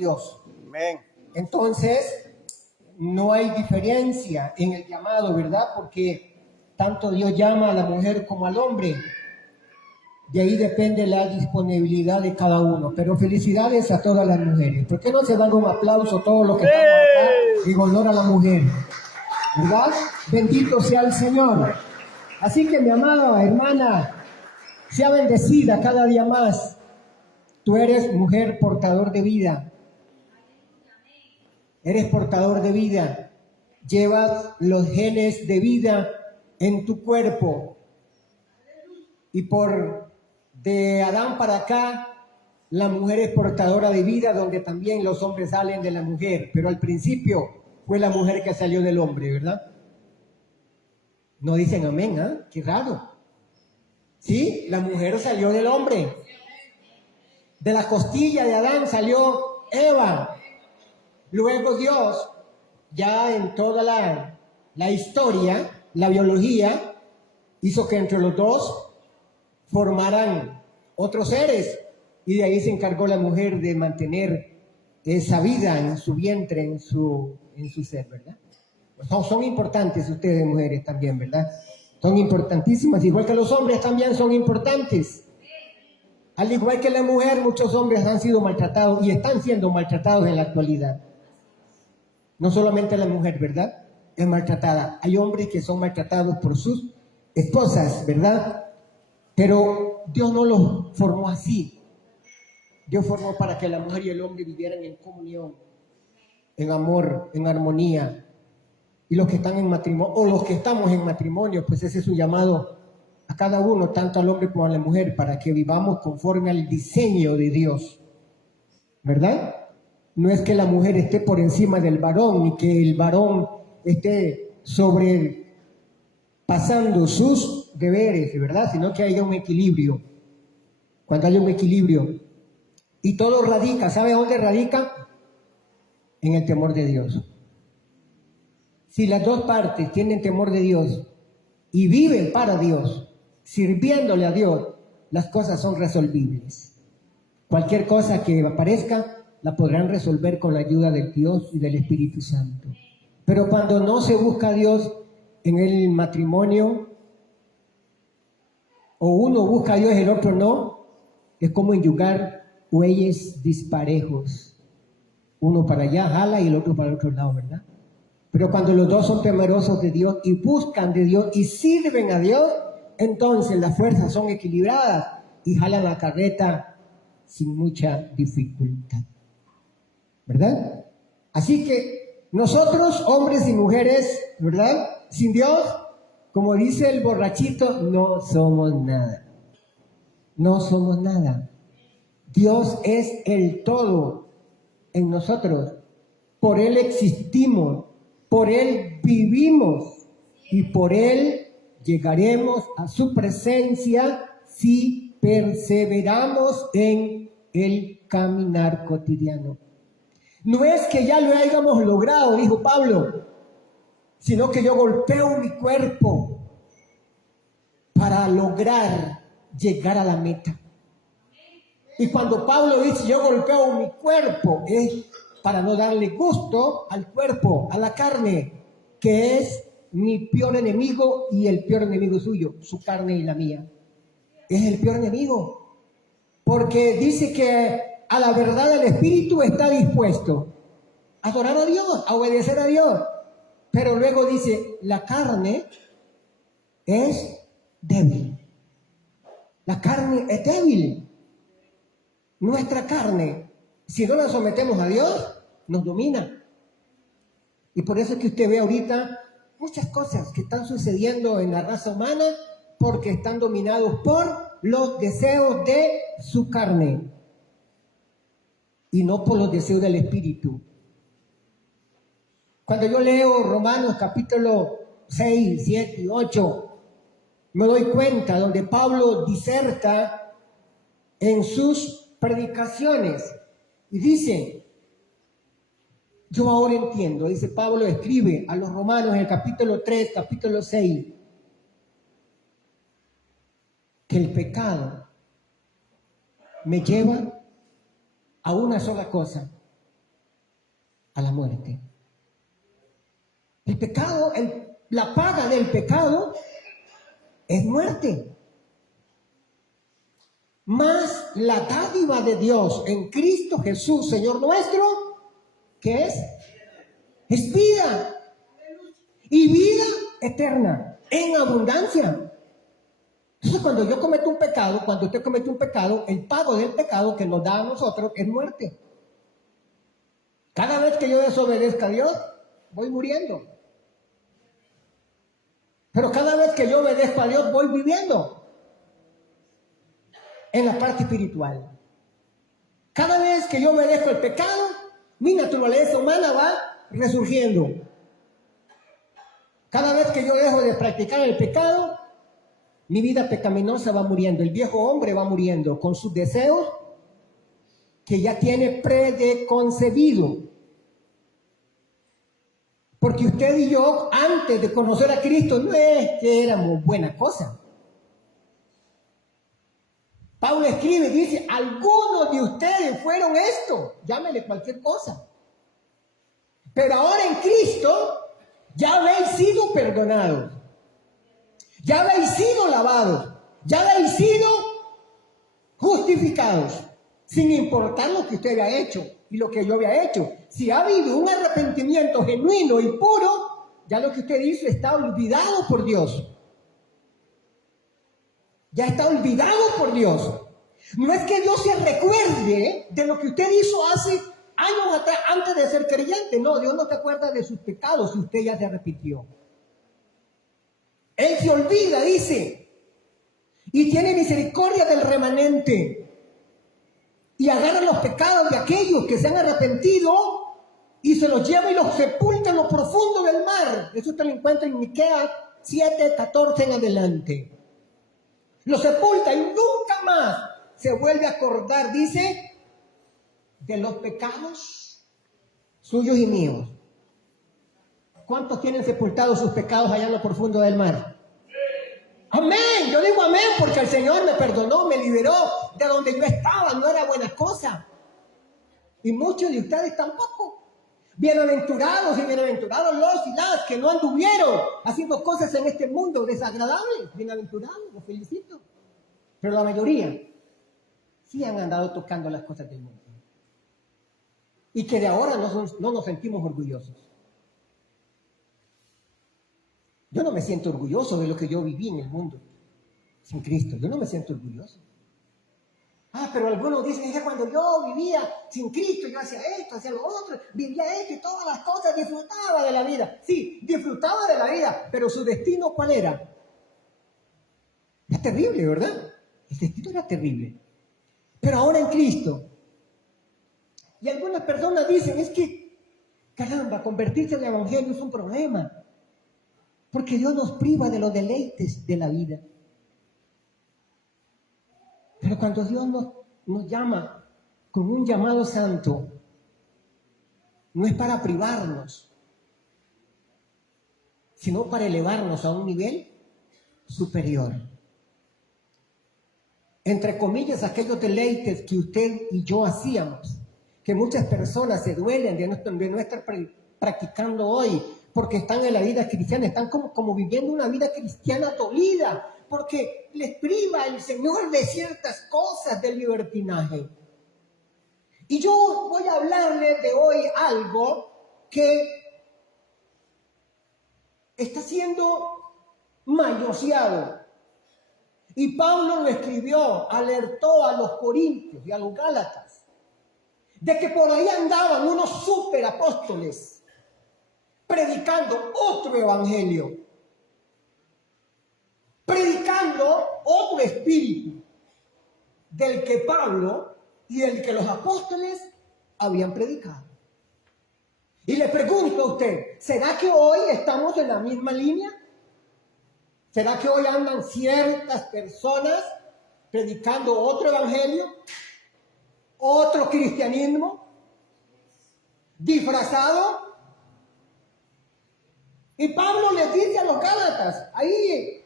Dios. Amén. Entonces, no hay diferencia en el llamado, ¿verdad? Porque tanto Dios llama a la mujer como al hombre. De ahí depende la disponibilidad de cada uno. Pero felicidades a todas las mujeres. ¿Por qué no se dan un aplauso a todos los que estamos acá en honor a la mujer? ¿Verdad? Bendito sea el Señor. Así que, mi amada hermana, sea bendecida cada día más. Tú eres mujer portador de vida. Eres portador de vida. Llevas los genes de vida en tu cuerpo. Y de Adán para acá, la mujer es portadora de vida, donde también los hombres salen de la mujer. Pero al principio fue la mujer que salió del hombre, ¿verdad? No dicen amén, ¿ah? Qué raro. Sí, la mujer salió del hombre. De la costilla de Adán salió Eva. Luego Dios, ya en toda la historia, la biología, hizo que entre los dos formaran otros seres. Y de ahí se encargó la mujer de mantener esa vida en su vientre, en su ser, ¿verdad? Son importantes ustedes, mujeres, también, ¿verdad? Son importantísimas, igual que los hombres también son importantes. Al igual que la mujer, muchos hombres han sido maltratados y están siendo maltratados en la actualidad. No solamente la mujer, ¿verdad? Es maltratada. Hay hombres que son maltratados por sus esposas, ¿verdad? Pero Dios no los formó así. Dios formó para que la mujer y el hombre vivieran en comunión, en amor, en armonía. Y los que están en matrimonio, o los que estamos en matrimonio, pues ese es un llamado a cada uno, tanto al hombre como a la mujer, para que vivamos conforme al diseño de Dios, ¿verdad? No es que la mujer esté por encima del varón, ni que el varón esté sobrepasando sus deberes, ¿verdad? Sino que haya un equilibrio. Cuando haya un equilibrio. Y todo radica, ¿sabe dónde radica? En el temor de Dios. Si las dos partes tienen temor de Dios y viven para Dios, sirviéndole a Dios, las cosas son resolvibles. Cualquier cosa que aparezca, la podrán resolver con la ayuda del Dios y del Espíritu Santo. Pero cuando no se busca a Dios en el matrimonio, o uno busca a Dios y el otro no, es como enyugar bueyes disparejos. Uno para allá jala y el otro para el otro lado, ¿verdad? Pero cuando los dos son temerosos de Dios y buscan de Dios y sirven a Dios, entonces las fuerzas son equilibradas y jalan la carreta sin mucha dificultad, ¿verdad? Así que nosotros, hombres y mujeres, ¿verdad? Sin Dios, como dice el borrachito, no somos nada. No somos nada. Dios es el todo en nosotros. Por Él existimos, por Él vivimos y por Él llegaremos a su presencia si perseveramos en el caminar cotidiano. No es que ya lo hayamos logrado, dijo Pablo, sino que yo golpeo mi cuerpo para lograr llegar a la meta. Y cuando Pablo dice yo golpeo mi cuerpo, es para no darle gusto al cuerpo, a la carne, que es mi peor enemigo y el peor enemigo suyo, su carne y la mía. Es el peor enemigo, porque dice que a la verdad del Espíritu está dispuesto a adorar a Dios, a obedecer a Dios. Pero luego dice, la carne es débil. La carne es débil. Nuestra carne, si no la sometemos a Dios, nos domina. Y por eso es que usted ve ahorita muchas cosas que están sucediendo en la raza humana porque están dominados por los deseos de su carne y no por los deseos del Espíritu. Cuando yo leo Romanos capítulo 6, 7 y 8, me doy cuenta donde Pablo diserta en sus predicaciones y dice, yo ahora entiendo, dice Pablo, escribe a los romanos en el capítulo 3, capítulo 6, que el pecado me lleva a una sola cosa, a la muerte. El pecado, la paga del pecado es muerte. Mas la dádiva de Dios en Cristo Jesús, Señor nuestro, ¿qué es? Es vida. Y vida eterna, en abundancia. Entonces, cuando yo cometo un pecado, cuando usted comete un pecado, el pago del pecado que nos da a nosotros es muerte. Cada vez que yo desobedezca a Dios, voy muriendo. Pero cada vez que yo obedezco a Dios, voy viviendo en la parte espiritual. Cada vez que yo obedezco el pecado, mi naturaleza humana va resurgiendo. Cada vez que yo dejo de practicar el pecado, mi vida pecaminosa va muriendo. El viejo hombre va muriendo con sus deseos que ya tiene preconcebido. Porque usted y yo, antes de conocer a Cristo, no es que éramos buena cosa. Pablo escribe y dice, algunos de ustedes fueron esto, llámele cualquier cosa. Pero ahora en Cristo ya habéis sido perdonados, ya habéis sido lavados, ya habéis sido justificados, sin importar lo que usted había hecho y lo que yo había hecho. Si ha habido un arrepentimiento genuino y puro, ya lo que usted hizo está olvidado por Dios. Ya está olvidado por Dios. No es que Dios se recuerde de lo que usted hizo hace años atrás, antes de ser creyente. No, Dios no se acuerda de sus pecados si usted ya se arrepintió. Él se olvida, dice, y tiene misericordia del remanente. Y agarra los pecados de aquellos que se han arrepentido y se los lleva y los sepulta en lo profundo del mar. Eso usted lo encuentra en Miqueas 7:14 en adelante. Lo sepulta y nunca más se vuelve a acordar, dice, de los pecados suyos y míos. ¿Cuántos tienen sepultados sus pecados allá en lo profundo del mar? Amén, yo digo amén porque el Señor me perdonó, me liberó de donde yo estaba, no era buena cosa. Y muchos de ustedes tampoco. Bienaventurados y bienaventurados los y las que no anduvieron haciendo cosas en este mundo desagradables. Bienaventurados, los felicito. Pero la mayoría sí han andado tocando las cosas del mundo. Y que de ahora no nos sentimos orgullosos. Yo no me siento orgulloso de lo que yo viví en el mundo sin Cristo. Yo no me siento orgulloso. Pero algunos dicen, es que cuando yo vivía sin Cristo, yo hacía esto, hacía lo otro, vivía esto y todas las cosas, disfrutaba de la vida. Sí, disfrutaba de la vida, pero su destino, ¿cuál era? Era terrible, ¿verdad? El destino era terrible. Pero ahora en Cristo. Y algunas personas dicen, es que, caramba, convertirse en el Evangelio es un problema. Porque Dios nos priva de los deleites de la vida. Pero cuando Dios nos llama con un llamado santo, no es para privarnos, sino para elevarnos a un nivel superior. Entre comillas, aquellos deleites que usted y yo hacíamos, que muchas personas se duelen de no estar practicando hoy, porque están en la vida cristiana, están como viviendo una vida cristiana dolida, porque les priva el Señor de ciertas cosas del libertinaje. Y yo voy a hablarles de hoy algo que está siendo manoseado. Y Pablo lo escribió, alertó a los corintios y a los gálatas de que por ahí andaban unos superapóstoles predicando otro evangelio, predicando otro espíritu del que Pablo y del que los apóstoles habían predicado. Y le pregunto a usted, ¿será que hoy estamos en la misma línea? ¿Será que hoy andan ciertas personas predicando otro evangelio, otro cristianismo, disfrazado? Y Pablo les dice a los gálatas, ahí,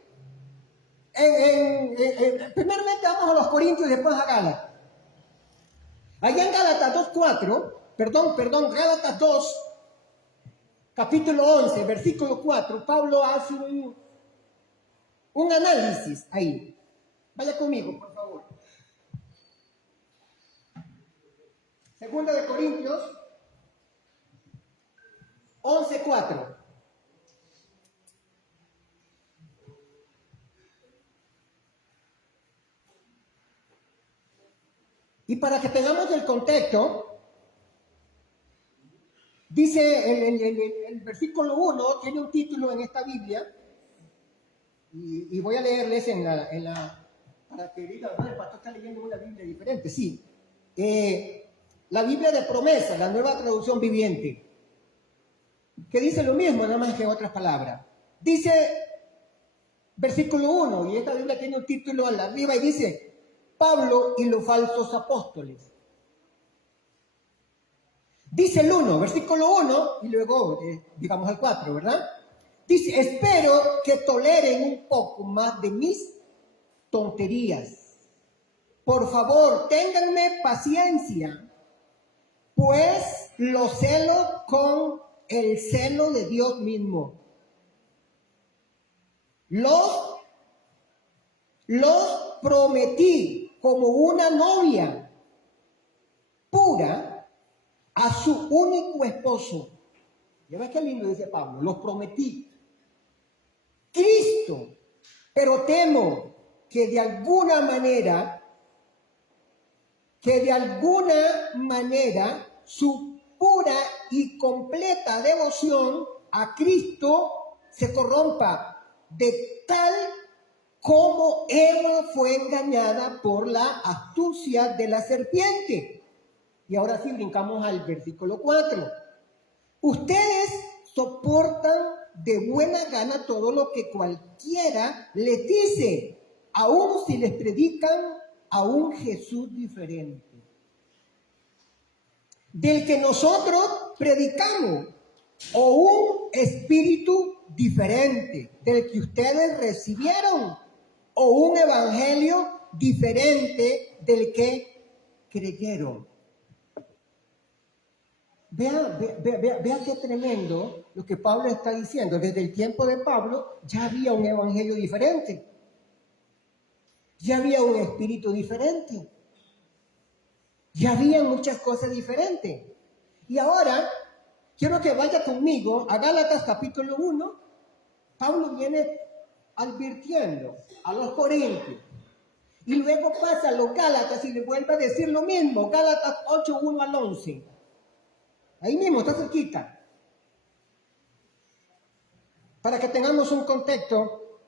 primeramente vamos a los corintios y después a Gálatas. Allá en Gálatas 2:4, Gálatas 2, capítulo 11, versículo 4, Pablo hace un análisis ahí. Vaya conmigo, por favor. Segunda de Corintios 11, 4. Y para que tengamos el contexto, dice el versículo 1, tiene un título en esta Biblia, y voy a leerles para que digan, el pastor está leyendo una Biblia diferente. Sí, la Biblia de promesa, la nueva traducción viviente, que dice lo mismo, nada más que en otras palabras. Dice, versículo 1, y esta Biblia tiene un título arriba y dice, Pablo y los falsos apóstoles. Dice el 1, versículo 1, y luego, digamos al 4, ¿verdad? Dice, espero que toleren un poco más de mis tonterías. Por favor, ténganme paciencia, pues lo celo con el celo de Dios mismo. Los prometí como una novia pura a su único esposo. ¿Ya ves qué lindo dice Pablo? Los prometí. Cristo, pero temo que de alguna manera su pura y completa devoción a Cristo se corrompa, de tal como Eva fue engañada por la astucia de la serpiente. Y ahora sí brincamos al versículo 4. Ustedes soportan de buena gana todo lo que cualquiera les dice, aun si les predican a un Jesús diferente del que nosotros predicamos, o un espíritu diferente del que ustedes recibieron, o un evangelio diferente del que creyeron. Vea qué tremendo lo que Pablo está diciendo. Desde el tiempo de Pablo ya había un evangelio diferente. Ya había un espíritu diferente. Ya había muchas cosas diferentes. Y ahora, quiero que vaya conmigo a Gálatas capítulo 1. Pablo viene advirtiendo a los corintios. Y luego pasa a los Gálatas y le vuelve a decir lo mismo. Gálatas 8, 1 al 11. Ahí mismo, está cerquita. Para que tengamos un contexto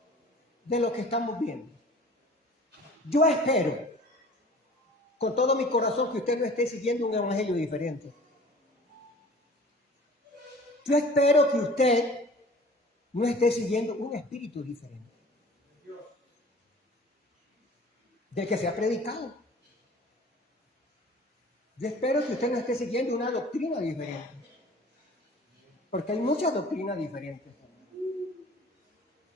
de lo que estamos viendo. Yo espero, con todo mi corazón, que usted no esté siguiendo un evangelio diferente. Yo espero que usted no esté siguiendo un espíritu diferente del que se ha predicado. Yo espero que usted no esté siguiendo una doctrina diferente, porque hay muchas doctrinas diferentes.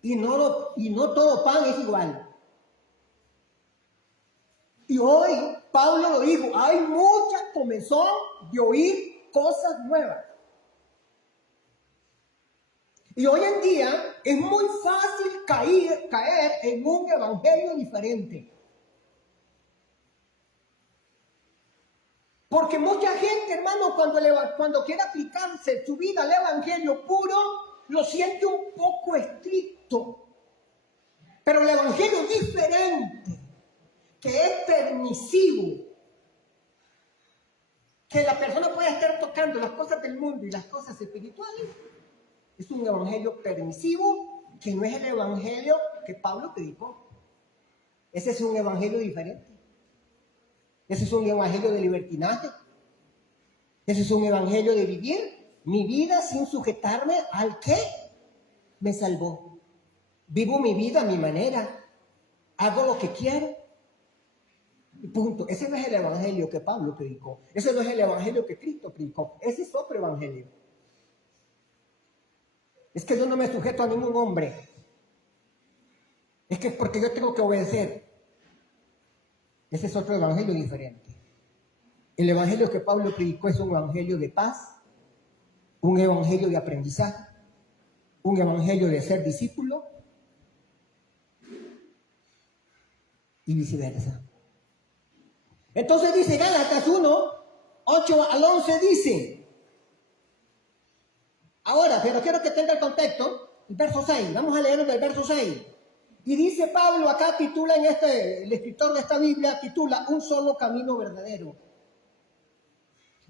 Y no todo pan es igual. Y hoy Pablo lo dijo, hay mucha comezón de oír cosas nuevas. Y hoy en día es muy fácil caer en un evangelio diferente. Porque mucha gente, hermano, cuando quiere aplicarse su vida al evangelio puro, lo siente un poco estricto. Pero el evangelio diferente, que es permisivo, que la persona puede estar tocando las cosas del mundo y las cosas espirituales, es un evangelio permisivo, que no es el evangelio que Pablo predicó. Ese es un evangelio diferente. Ese es un evangelio de libertinaje. Ese es un evangelio de vivir mi vida sin sujetarme al que me salvó. Vivo mi vida a mi manera. Hago lo que quiero. Y punto. Ese no es el evangelio que Pablo predicó. Ese no es el evangelio que Cristo predicó. Ese es otro evangelio. Es que yo no me sujeto a ningún hombre. Es que es porque yo tengo que obedecer. Ese es otro evangelio diferente. El evangelio que Pablo predicó es un evangelio de paz, un evangelio de aprendizaje, un evangelio de ser discípulo y viceversa. Entonces dice Gálatas 1, 8 al 11 dice, ahora, pero quiero que tenga el contexto, el verso 6, vamos a leer el verso 6. Y dice Pablo, acá titula el escritor de esta Biblia, titula Un solo camino verdadero.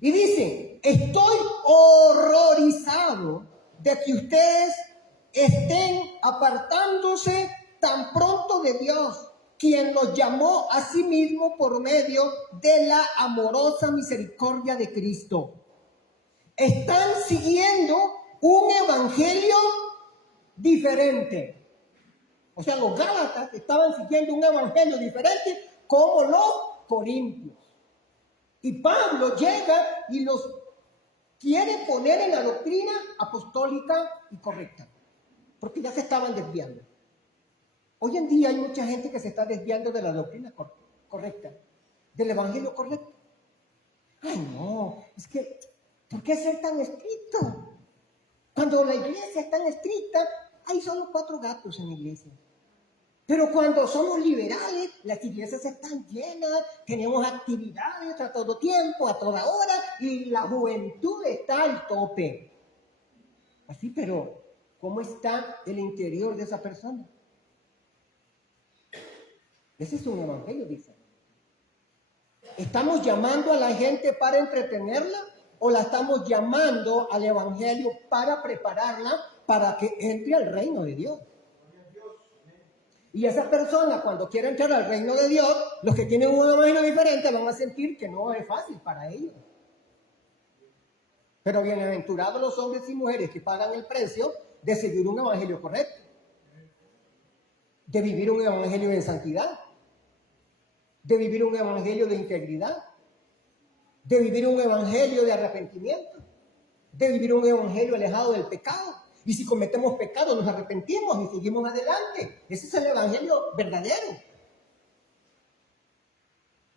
Y dice, estoy horrorizado de que ustedes estén apartándose tan pronto de Dios, quien los llamó a sí mismo por medio de la amorosa misericordia de Cristo. Están siguiendo un evangelio diferente. O sea, los gálatas estaban siguiendo un evangelio diferente como los corintios. Y Pablo llega y los quiere poner en la doctrina apostólica y correcta, porque ya se estaban desviando. Hoy en día hay mucha gente que se está desviando de la doctrina correcta, del evangelio correcto. Ay, no, es que, ¿por qué ser tan estricto? Cuando la iglesia es tan estricta, hay solo 4 gatos en la iglesia. Pero cuando somos liberales, las iglesias están llenas, tenemos actividades a todo tiempo, a toda hora, y la juventud está al tope. Así, pero ¿cómo está el interior de esa persona? Ese es un evangelio, dice. ¿Estamos llamando a la gente para entretenerla o la estamos llamando al evangelio para prepararla para que entre al reino de Dios? Y esa persona, cuando quiere entrar al reino de Dios, los que tienen un evangelio diferente van a sentir que no es fácil para ellos. Pero bienaventurados los hombres y mujeres que pagan el precio de seguir un evangelio correcto, de vivir un evangelio de santidad, de vivir un evangelio de integridad, de vivir un evangelio de arrepentimiento, de vivir un evangelio alejado del pecado. Y si cometemos pecado, nos arrepentimos y seguimos adelante. Ese es el evangelio verdadero.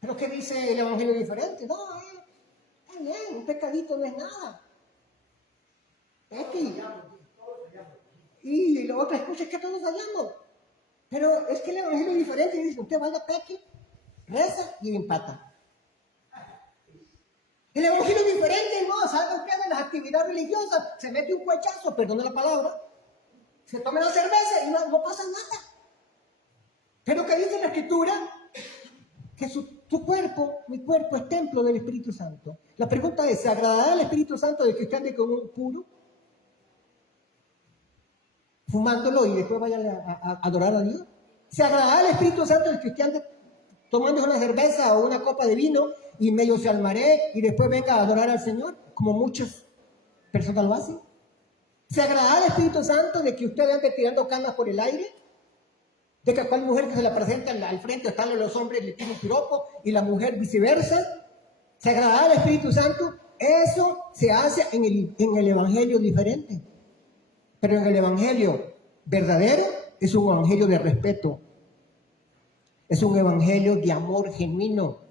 ¿Pero qué dice el evangelio diferente? No, está bien, un pecadito no es nada. Y la otra excusa es que todos fallamos. Pero es que el evangelio diferente dice, usted vaya, peque, reza y empata. El evangelio diferente, no, salga usted de las actividades religiosas, se mete un cuechazo, perdone la palabra, se tome la cerveza y no pasa nada. Pero que dice la Escritura que tu cuerpo, mi cuerpo es templo del Espíritu Santo. La pregunta es, ¿se agradará al Espíritu Santo de que usted ande con un puro? Fumándolo y después vaya a adorar a Dios. ¿Se agradará al Espíritu Santo de que usted ande tomando una cerveza o una copa de vino y medio se almaré y después venga a adorar al Señor, como muchas personas lo hacen? ¿Se agradará al Espíritu Santo de que usted ande tirando canas por el aire? ¿De que a cual mujer que se la presenta al frente están los hombres le tiran piropo y la mujer viceversa? ¿Se agradará al Espíritu Santo? Eso se hace en el evangelio diferente. Pero en el evangelio verdadero es un evangelio de respeto. Es un evangelio de amor genuino.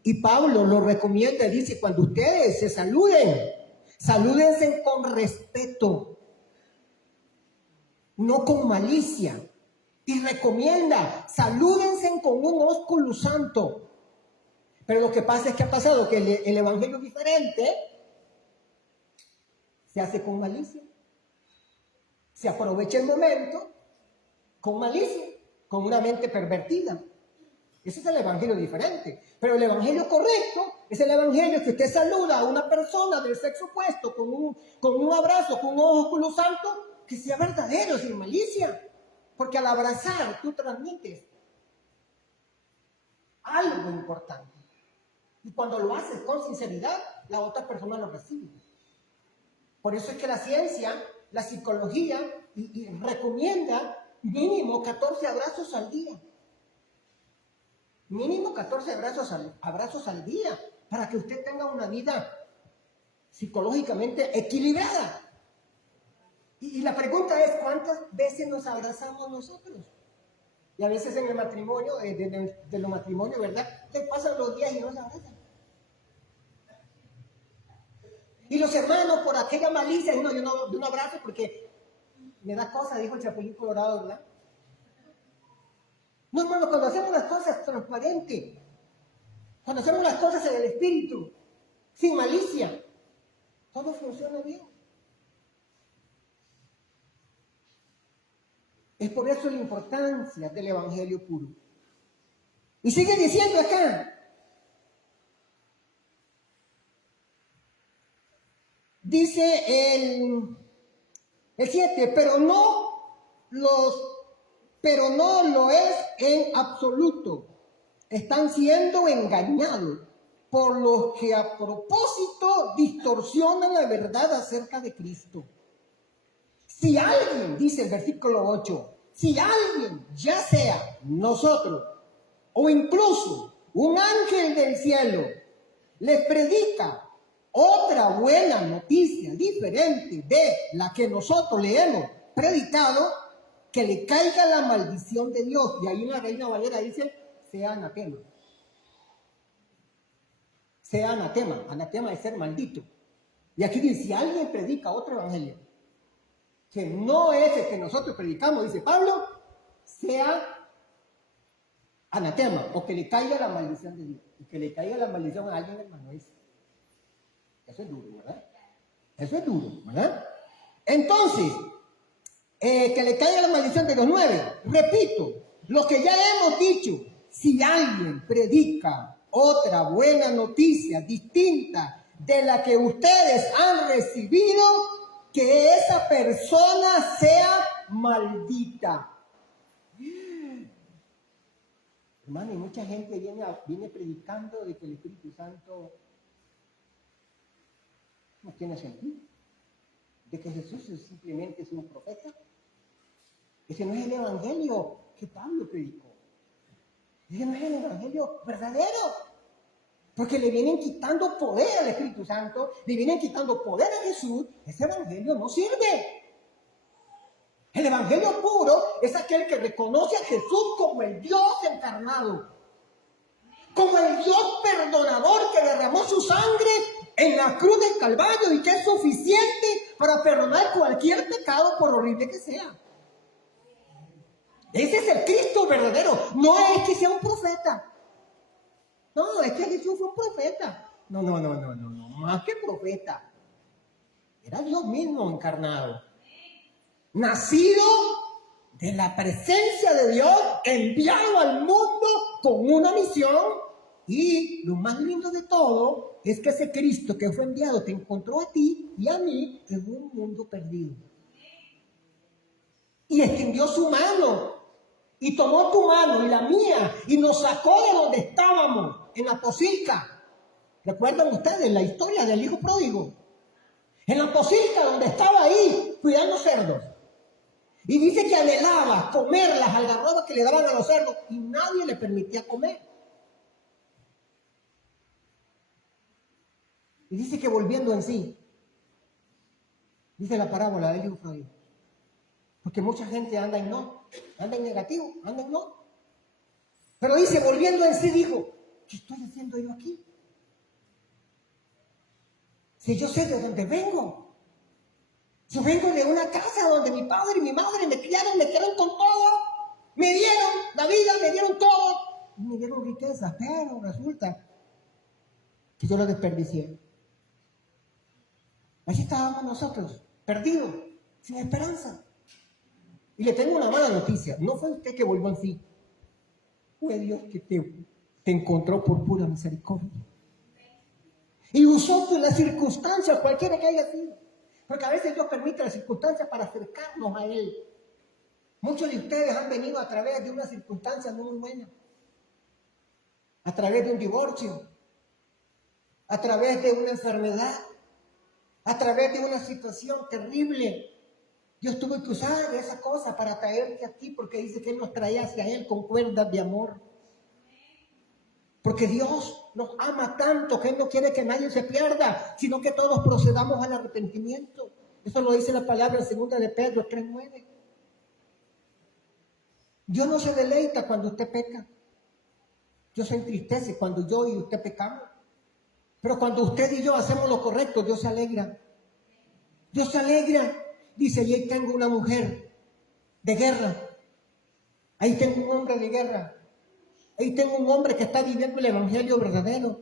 Y Pablo lo recomienda, dice, cuando ustedes se saluden, salúdense con respeto, no con malicia. Y recomienda, salúdense con un ósculo santo. Pero lo que pasa es que ha pasado que el evangelio diferente se hace con malicia. Se aprovecha el momento con malicia, con una mente pervertida. Ese es el evangelio diferente. Pero el evangelio correcto es el evangelio que usted saluda a una persona del sexo opuesto con un abrazo, con un ósculo santo, que sea verdadero, sin malicia. Porque al abrazar tú transmites algo importante. Y cuando lo haces con sinceridad, la otra persona lo recibe. Por eso es que la ciencia, la psicología, y recomienda mínimo 14 abrazos al día. Mínimo 14 abrazos al día, para que usted tenga una vida psicológicamente equilibrada. Y la pregunta es, ¿cuántas veces nos abrazamos nosotros? Y a veces en el matrimonio, de los matrimonios, ¿verdad? Se pasan los días y no se abrazan. Y los hermanos, por aquella malicia, yo no de un abrazo porque me da cosa, dijo el Chapulín Colorado, ¿verdad? No, hermano, cuando hacemos las cosas transparentes, cuando hacemos las cosas en el espíritu, sin malicia, todo funciona bien. Es por eso la importancia del evangelio puro. Y sigue diciendo acá, dice el 7, pero no lo es en absoluto. Están siendo engañados por los que a propósito distorsionan la verdad acerca de Cristo. Si alguien, dice el versículo 8, si alguien, ya sea nosotros o incluso un ángel del cielo, les predica otra buena noticia diferente de la que nosotros le hemos predicado, que le caiga la maldición de Dios. Y ahí una Reina Valera dice, sea anatema. Sea anatema. Anatema es ser maldito. Y aquí dice, si alguien predica otro evangelio, que no es el que nosotros predicamos, dice Pablo, sea anatema, o que le caiga la maldición de Dios. Y que le caiga la maldición a alguien, hermano, eso es duro, ¿verdad? Eso es duro, ¿verdad? Entonces, que le caiga la maldición de los 9. Repito, lo que ya hemos dicho, si alguien predica otra buena noticia distinta de la que ustedes han recibido, que esa persona sea maldita. Hermano, y mucha gente viene predicando de que el Espíritu Santo no tiene sentido, de que Jesús simplemente es un profeta. Ese no es el evangelio que Pablo predicó. Ese no es el evangelio verdadero. Porque le vienen quitando poder al Espíritu Santo, le vienen quitando poder a Jesús. Ese evangelio no sirve. El evangelio puro es aquel que reconoce a Jesús como el Dios encarnado, como el Dios perdonador que derramó su sangre en la cruz del Calvario y que es suficiente para perdonar cualquier pecado, por horrible que sea. Ese es el Cristo verdadero. No es que sea un profeta. No, es que Jesús fue un profeta. No, más que profeta. Era Dios mismo encarnado. Nacido de la presencia de Dios, enviado al mundo con una misión. Y lo más lindo de todo es que ese Cristo que fue enviado te encontró a ti y a mí en un mundo perdido. Y extendió su mano y tomó tu mano y la mía y nos sacó de donde estábamos, en la pocilga. ¿Recuerdan ustedes la historia del hijo pródigo? En la pocilga donde estaba ahí cuidando cerdos. Y dice que anhelaba comer las algarrobas que le daban a los cerdos y nadie le permitía comer. Y dice que volviendo en sí, dice la parábola del hijo pródigo. Porque mucha gente anda en no, anda en negativo, anda en no. Pero dice, volviendo en sí, dijo, ¿qué estoy haciendo yo aquí? Si yo sé de dónde vengo. Yo vengo de una casa donde mi padre y mi madre me criaron con todo. Me dieron la vida, me dieron todo. Y me dieron riqueza, pero resulta que yo lo desperdicié. Así estábamos nosotros, perdidos, sin esperanza. Y le tengo una mala noticia. No fue usted que volvió en sí. Fue Dios que te encontró por pura misericordia. Y usó las circunstancias, cualquiera que haya sido. Porque a veces Dios permite las circunstancias para acercarnos a Él. Muchos de ustedes han venido a través de una circunstancia no muy buena. A través de un divorcio. A través de una enfermedad. A través de una situación terrible. Dios tuvo que usar esa cosa para traerte aquí, porque dice que Él nos traía hacia Él con cuerdas de amor. Porque Dios nos ama tanto que Él no quiere que nadie se pierda, sino que todos procedamos al arrepentimiento. Eso lo dice la palabra en 2 de Pedro 3:9. Dios no se deleita cuando usted peca. Dios se entristece cuando yo y usted pecamos. Pero cuando usted y yo hacemos lo correcto, Dios se alegra. Dios se alegra. Dice, y ahí tengo una mujer de guerra. Ahí tengo un hombre de guerra. Ahí tengo un hombre que está viviendo el evangelio verdadero.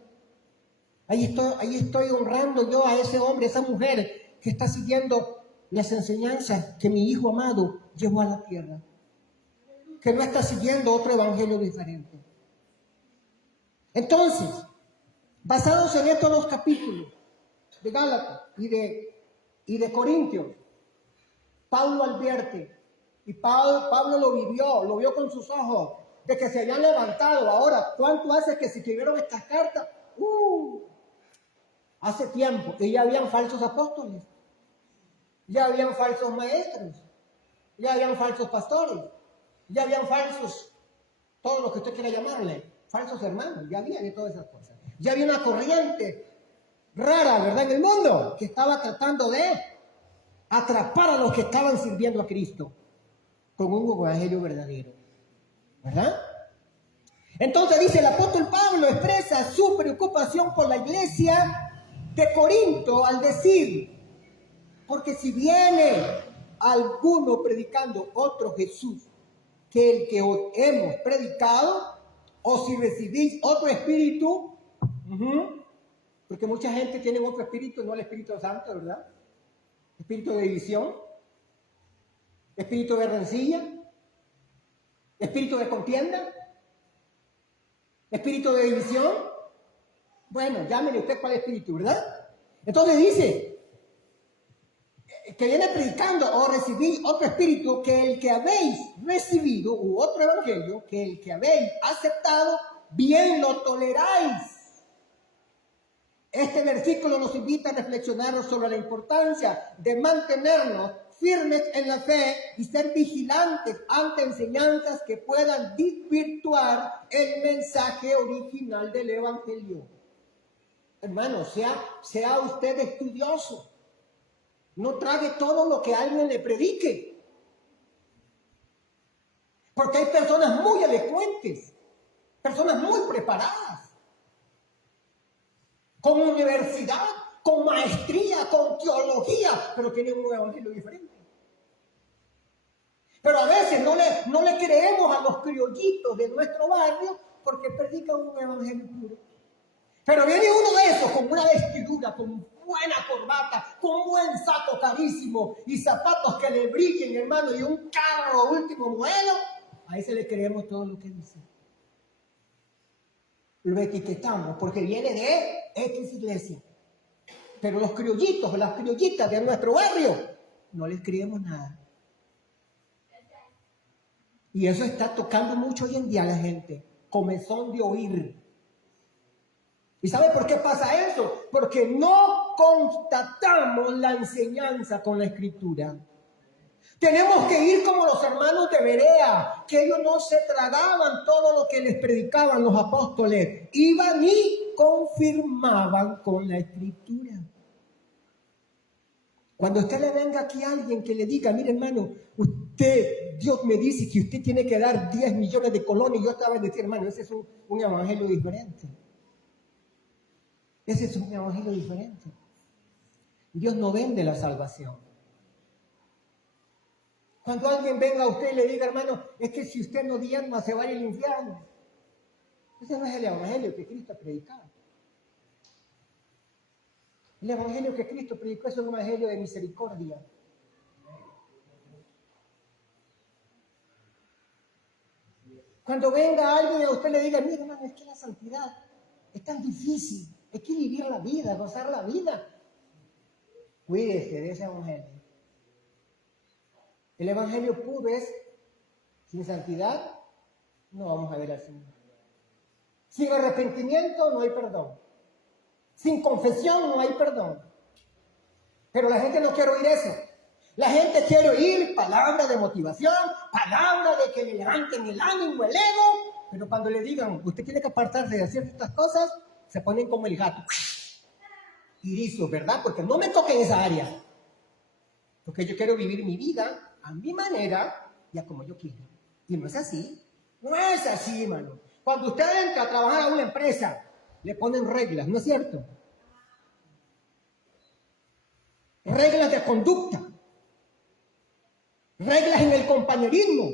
Ahí estoy honrando yo a ese hombre, a esa mujer que está siguiendo las enseñanzas que mi hijo amado llevó a la tierra. Que no está siguiendo otro evangelio diferente. Entonces, basados en estos dos capítulos de Gálatas y de Corintios, Pablo advierte, y Pablo lo vio con sus ojos, de que se habían levantado. Ahora, ¿cuánto hace que se escribieron estas cartas? Hace tiempo, y ya habían falsos apóstoles, ya habían falsos maestros, ya habían falsos pastores, ya habían falsos, todo lo que usted quiera llamarle, falsos hermanos, ya había de todas esas cosas. Ya había una corriente rara, ¿verdad?, en el mundo, que estaba tratando de atrapar a los que estaban sirviendo a Cristo con un evangelio verdadero, ¿verdad? Entonces dice el apóstol Pablo, expresa su preocupación por la iglesia de Corinto al decir, porque si viene alguno predicando otro Jesús que el que os hemos predicado, o si recibís otro espíritu, porque mucha gente tiene otro espíritu, no el Espíritu Santo, ¿verdad? Espíritu de división, espíritu de rencilla, espíritu de contienda, espíritu de división. Bueno, llámele usted cuál espíritu, ¿verdad? Entonces dice que viene predicando o recibí otro espíritu, que el que habéis recibido, u otro evangelio, que el que habéis aceptado, bien lo toleráis. Este versículo nos invita a reflexionar sobre la importancia de mantenernos firmes en la fe y ser vigilantes ante enseñanzas que puedan desvirtuar el mensaje original del evangelio. Hermano, sea usted estudioso. No trague todo lo que alguien le predique. Porque hay personas muy elocuentes, personas muy preparadas, con universidad, con maestría, con teología, pero tienen un evangelio diferente. Pero a veces no le creemos a los criollitos de nuestro barrio porque predican un evangelio puro. Pero viene uno de esos con una vestidura, con buena corbata, con buen saco carísimo y zapatos que le brillen, hermano, y un carro último modelo. A ese le creemos todo lo que dice. Lo etiquetamos porque viene de X iglesia. Pero los criollitos, las criollitas de nuestro barrio, no les creemos nada. Y eso está tocando mucho hoy en día a la gente. Comezón de oír. ¿Y sabe por qué pasa eso? Porque no constatamos la enseñanza con la Escritura. Tenemos que ir como los hermanos de Berea, que ellos no se tragaban todo lo que les predicaban los apóstoles. Iban y confirmaban con la Escritura. Cuando usted le venga aquí a alguien que le diga, mire hermano, Dios me dice que usted tiene que dar 10 millones de colones, y yo te voy a decir, hermano, ese es un evangelio diferente. Ese es un evangelio diferente. Dios no vende la salvación. Cuando alguien venga a usted y le diga, hermano, es que si usted no diezma se va a ir al infierno. Ese no es el evangelio que Cristo predicaba. El evangelio que Cristo predicó es un evangelio de misericordia. Cuando venga alguien y a usted le diga, mira hermano, es que la santidad es tan difícil, hay que vivir la vida, gozar la vida. Cuídese de ese evangelio. El evangelio puro es, sin santidad, no vamos a ver al Señor. Sin arrepentimiento no hay perdón. Sin confesión no hay perdón. Pero la gente no quiere oír eso. La gente quiere oír palabras de motivación, palabras de que le levanten el ánimo, el ego. Pero cuando le digan, usted tiene que apartarse de hacer estas cosas, se ponen como el gato. Irizos, ¿verdad? Porque no me toque esa área. Porque yo quiero vivir mi vida a mi manera y a como yo quiero. Y no es así. No es así, hermano. Cuando usted entra a trabajar a una empresa, le ponen reglas, ¿no es cierto? reglas de conducta, reglas en el compañerismo.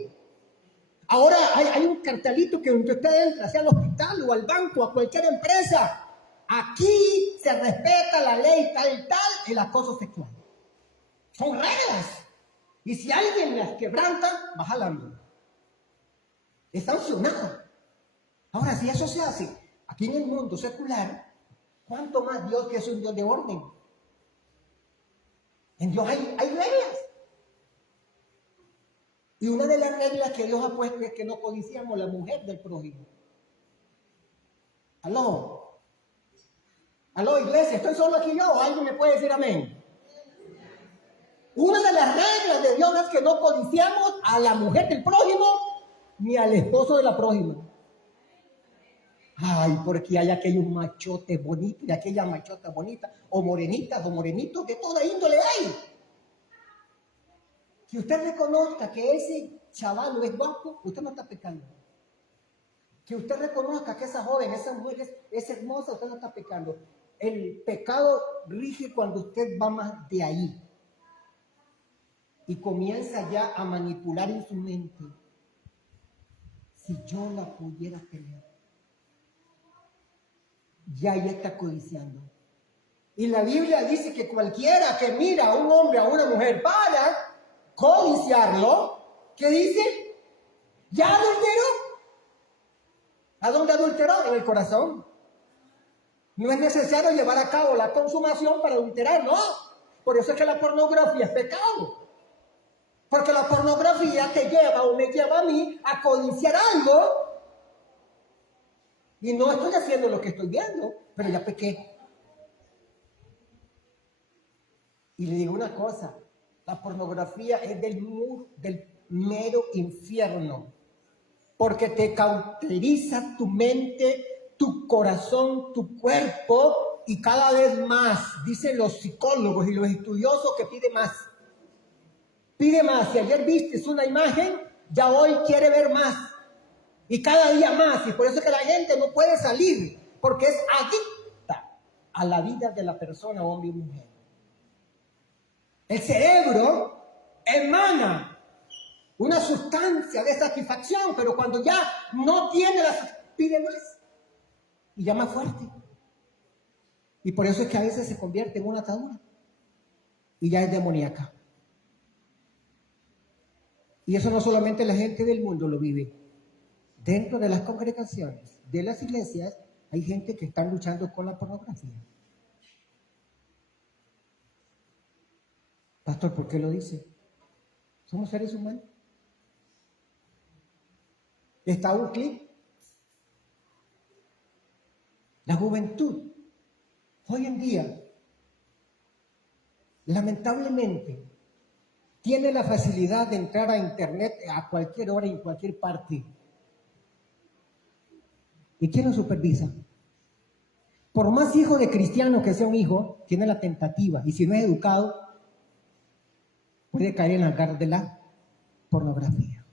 Ahora hay un cartelito que donde usted entra, sea al hospital o al banco, a cualquier empresa. Aquí se respeta la ley tal, el acoso sexual. Son reglas. Y si alguien las quebranta, baja la vida. Es sancionado. Ahora, si eso se hace aquí en el mundo secular, ¿cuánto más Dios, que es un Dios de orden? En Dios hay reglas. Y una de las reglas que Dios ha puesto es que no codiciamos la mujer del prójimo. Aló, iglesia, ¿estoy solo aquí yo o alguien me puede decir amén? Una de las reglas de Dios es que no codiciamos a la mujer del prójimo ni al esposo de la prójima. Ay, porque hay aquellos machotes bonitos y aquellas machotas bonitas, o morenitas o morenitos, de toda índole hay. Si usted reconozca que ese chaval no es guapo, usted no está pecando. Que usted reconozca que esa joven, esa mujer es hermosa, usted no está pecando. El pecado rige cuando usted va más de ahí y comienza ya a manipular en su mente. Si yo la pudiera tener, ya está codiciando. Y la Biblia dice que cualquiera que mira a un hombre o a una mujer para codiciarlo, ¿qué dice? Ya adulteró. ¿A dónde adulteró? En el corazón. No es necesario llevar a cabo la consumación para adulterar, no. Por eso es que la pornografía es pecado. Porque la pornografía te lleva o me lleva a mí a codiciar algo y no estoy haciendo lo que estoy viendo, pero ya pequé. Y le digo una cosa, la pornografía es del mero infierno, porque te cauteriza tu mente, tu corazón, tu cuerpo, y cada vez más, dicen los psicólogos y los estudiosos, que pide más. Pide más. Si ayer viste una imagen, ya hoy quiere ver más. Y cada día más. Y por eso es que la gente no puede salir, porque es adicta a la vida de la persona, hombre y mujer. El cerebro emana una sustancia de satisfacción, pero cuando ya no tiene pide más. Y ya más fuerte. Y por eso es que a veces se convierte en una atadura. Y ya es demoníaca. Y eso no solamente la gente del mundo lo vive. Dentro de las congregaciones, de las iglesias, hay gente que está luchando con la pornografía. Pastor, ¿por qué lo dice? Somos seres humanos. Está un clip. La juventud, hoy en día, lamentablemente, tiene la facilidad de entrar a internet a cualquier hora y en cualquier parte. ¿Y quién lo supervisa? Por más hijo de cristiano que sea un hijo, tiene la tentativa. Y si no es educado, puede caer en las garras de la pornografía.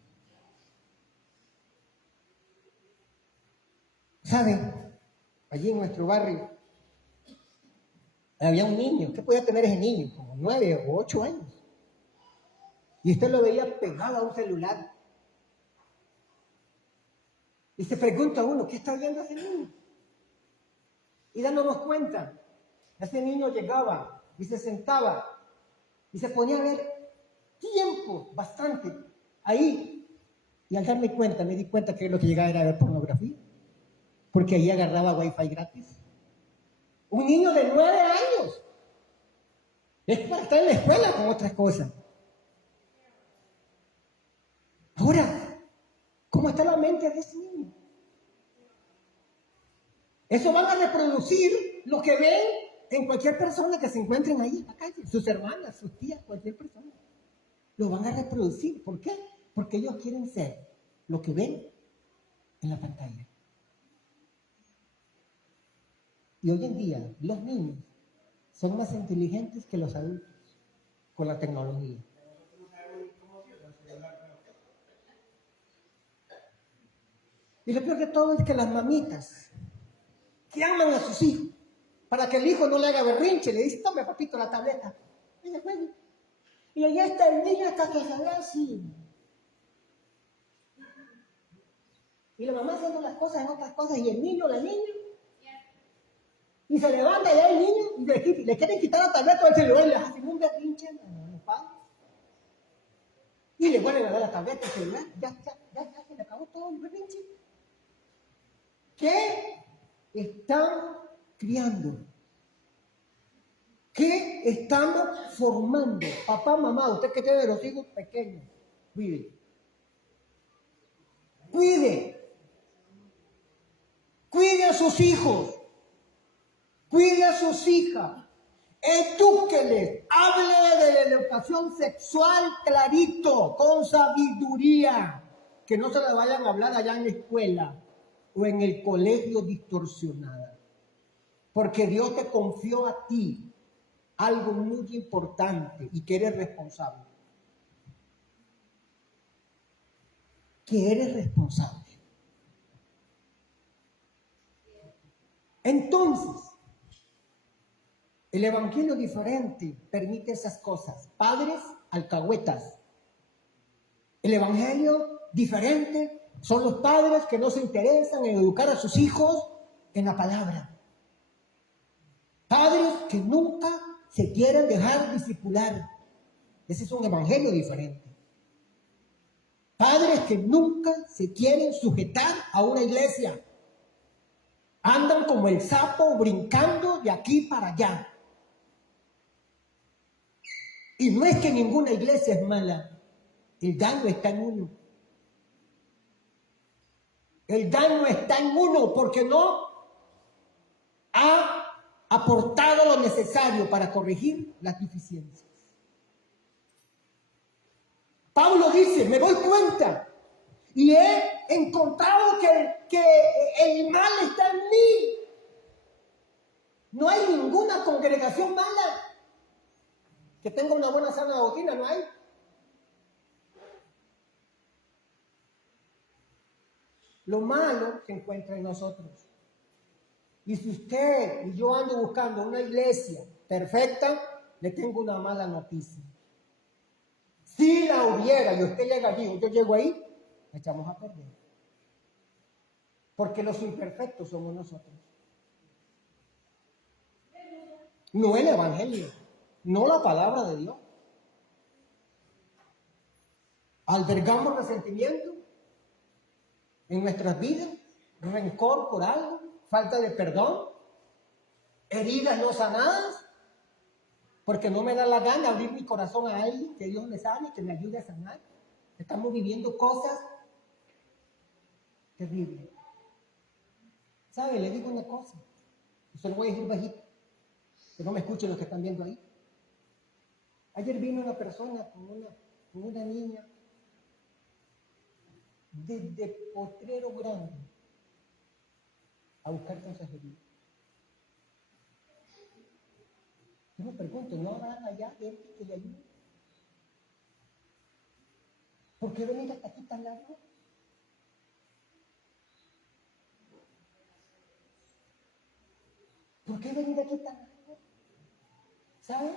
¿Sabe? Allí en nuestro barrio había un niño. ¿Qué podía tener ese niño? Como 9 o 8 años. Y usted lo veía pegado a un celular. Y se pregunta uno, ¿qué está viendo ese niño? Y dándonos cuenta, ese niño llegaba y se sentaba y se ponía a ver tiempo, bastante, ahí. Y al darme cuenta, me di cuenta que lo que llegaba era a ver pornografía. Porque ahí agarraba wifi gratis. Un niño de 9 años. Es para estar en la escuela con otras cosas. Ahora, ¿cómo está la mente de ese niño? Eso van a reproducir lo que ven en cualquier persona que se encuentren ahí en la calle. Sus hermanas, sus tías, cualquier persona. Lo van a reproducir. ¿Por qué? Porque ellos quieren ser lo que ven en la pantalla. Y hoy en día los niños son más inteligentes que los adultos con la tecnología. Y lo peor de todo es que las mamitas que aman a sus hijos, para que el hijo no le haga berrinche, le dice, tome papito la tableta. ella juegue. Y allá está el niño hasta que se ve así. Y la mamá haciendo las cosas en otras cosas, y el niño, la niña, y se levanta ya el niño, y le quieren quitar la tableta del celular, y le hacen un berrinche a los padres. Y le vuelven a dar la tableta, el celular, ya, se le acabó todo el berrinche. ¿Qué están criando? ¿Qué estamos formando? Papá, mamá, usted que tiene los hijos pequeños, cuide. Cuide. Cuide a sus hijos. Cuide a sus hijas. Edúqueles. Hable de la educación sexual clarito, con sabiduría. Que no se le vayan a hablar allá en la escuela o en el colegio distorsionada. Porque Dios te confió a ti algo muy importante y que eres responsable. Que eres responsable. Entonces, el evangelio diferente permite esas cosas. Padres, alcahuetas. El evangelio diferente son los padres que no se interesan en educar a sus hijos en la palabra. Padres que nunca se quieren dejar discipular. Ese es un evangelio diferente. Padres que nunca se quieren sujetar a una iglesia. Andan como el sapo brincando de aquí para allá. Y no es que ninguna iglesia es mala. El daño está en uno. El daño está en uno porque no ha aportado lo necesario para corregir las deficiencias. Pablo dice, me doy cuenta y he encontrado que el mal está en mí. No hay ninguna congregación mala que tenga una buena sana doctrina, no hay. Lo malo se encuentra en nosotros. Y si usted y yo ando buscando una iglesia perfecta, le tengo una mala noticia. Si la hubiera y usted llega allí, yo llego ahí, la echamos a perder. Porque los imperfectos somos nosotros. No el evangelio, no la palabra de Dios. Albergamos resentimiento en nuestras vidas, rencor por algo, falta de perdón, heridas no sanadas, porque no me da la gana abrir mi corazón a alguien, que Dios me sane, que me ayude a sanar. Estamos viviendo cosas terribles. ¿Sabe? Le digo una cosa, y se lo voy a decir bajito, que no me escuchen los que están viendo ahí. Ayer vino una persona con una niña desde Potrero Grande a buscar consejería. Yo me pregunto, ¿no habrán allá gente que le ayude? ¿Por qué venir hasta aquí tan largo? ¿Por qué venir aquí tan largo? ¿Saben?